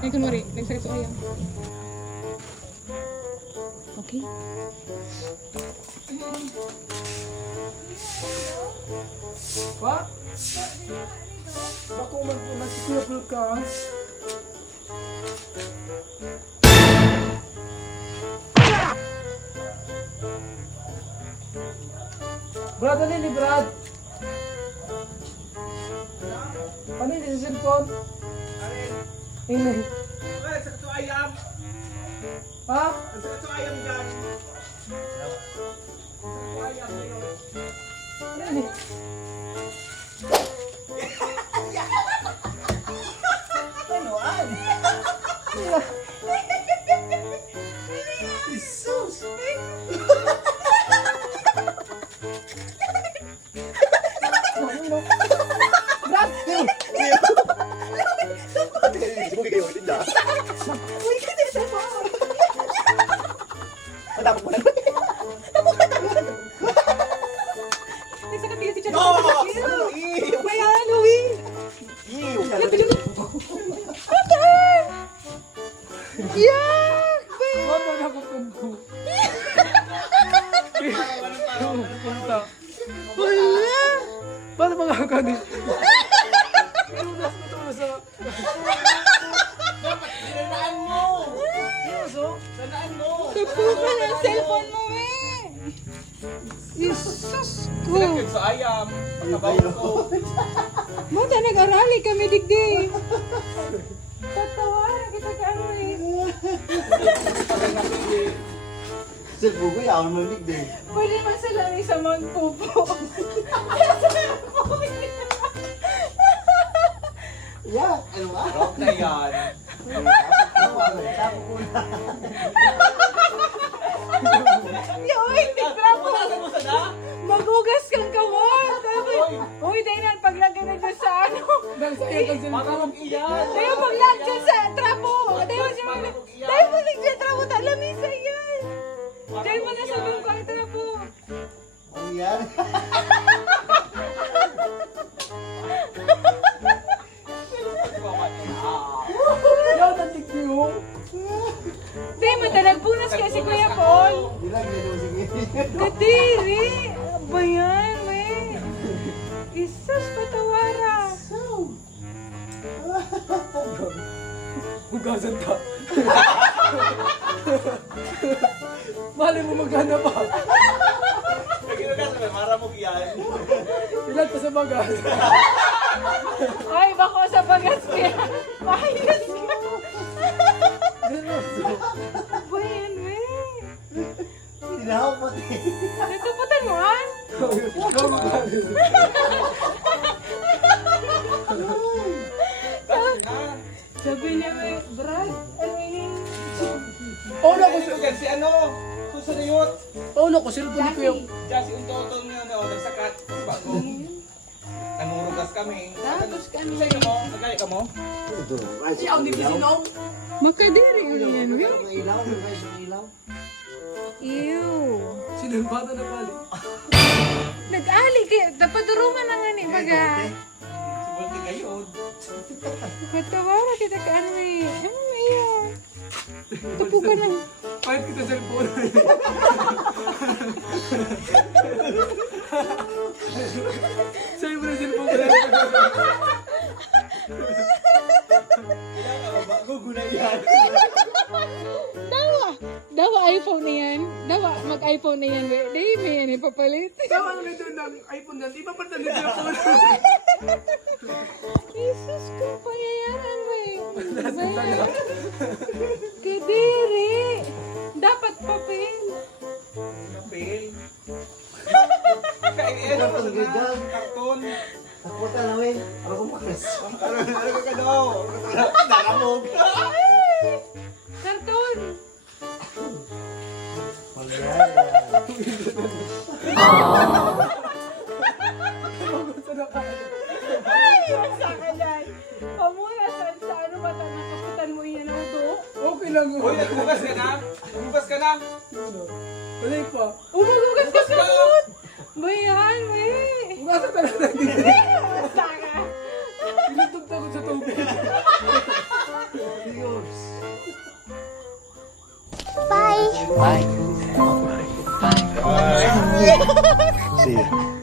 Ay, kunwari, nagsakit sa ayang. Okay. Pa? Bako man po nagsikulap ka. Brad, ano ni Brad? Ano yung sa cellphone? Ini. Ay, sa ayam. Ha? Sa ayam dyan. Sa ayam yun. Ano ni? Ano an? Jesus! Brad! Uy, kasi sa phone! Ang dapat mo na. Nagsakit ka si Chan. No! Bayan, Louie. Ew! Yeah! Ano na ko punto? Punta. Wala! Paano mga kanin? Inunas ko ito sa... Sanaan mo! Inuso? Sanaan mo! Tapukan ang cellphone mo, eh! Jesus ko! Sinakit sa ayam. Pagkabaw ko. Mata, nag-arali kami digdi. Tatawaran kita ka ano eh. Cellphone ko yaon malig din. Pwede man sila sa Mount Pupo. Yeah, ano ba? Rock na yan. Sapo ko na. Yoy, tigrapo. Punasan mo sana? Magugas kang kawon. Uy, dahil na paglagay na dyan sa ano. Dahil sa iyo ang Baka cellphone. mag-iyan. Dahil paglagay dyan sa trapo. Dahil paglagay dyan sa trapo. Talamisa yan. Dahil mo na sabihin ko ang trapo. Ano yan? Yaw na tikyo. Dahil mo talagpunas kaya si Kuya Paul. Dilag nilo sige. Kadiri! Ba yan, we? Isus, patawara! Hugasan ka. Mali mo magana pa. Nagkinagas mo, mara mo yan. Ilan pa sa bagas. Ay, bako sa bagas kaya. Mahayos ka! Ba yan, we? Tinahok mo din. Natuputan mo, an? Sabi niya, we, Brad, ano yun? Oh, naku, Ito dyan, si ano? Susunayot. oh, naku, cellphone ni Kuya. Diyan si Untotong niya, no, nagsakat. Bago. Nangurugas kami. Tapos kami. Sa'yo mo? Nagkaya ka mo? Si ang di bisinaw. Makadiri ka yan, we? Ang ilaw, ang ilaw. Ew. Sino yung bata na pali? Nag-ali kayo. Napadurungan na nga ni baga. Si Volti kayo. Katawara kita ka ano eh. Iyo. Tapo ka na. Kahit kita cellphone. Sa'yo mo na cellphone ko lang. Guguna yan. Dawa iPhone na yan. Dawa mag-iPhone na yan. Dahil may yan ipapalit. Tama na ito ng iPhone na. Iba pa tayo cellphone. Jesus ko, pangyayaan mo eh. Kadiri. Dapat papel. Kapil. Kaya ano mo sana? Karton. Takutan na we. Ano ko makas? Ano ka daw? Nakamog. Karton. Ay, wasa ka dyan. Pamuna sa ano ba ito? Nakaputan mo yan ang to? Okay lang. Uy, nagbugas ka na? Nagbugas ka na? Wala pa. Umugugas ka sa mood. Bayan, wey. Umasa talaga dito. Wasa ka. Pinutugta ko sa tubig. yours. Bye. Bye. See ya.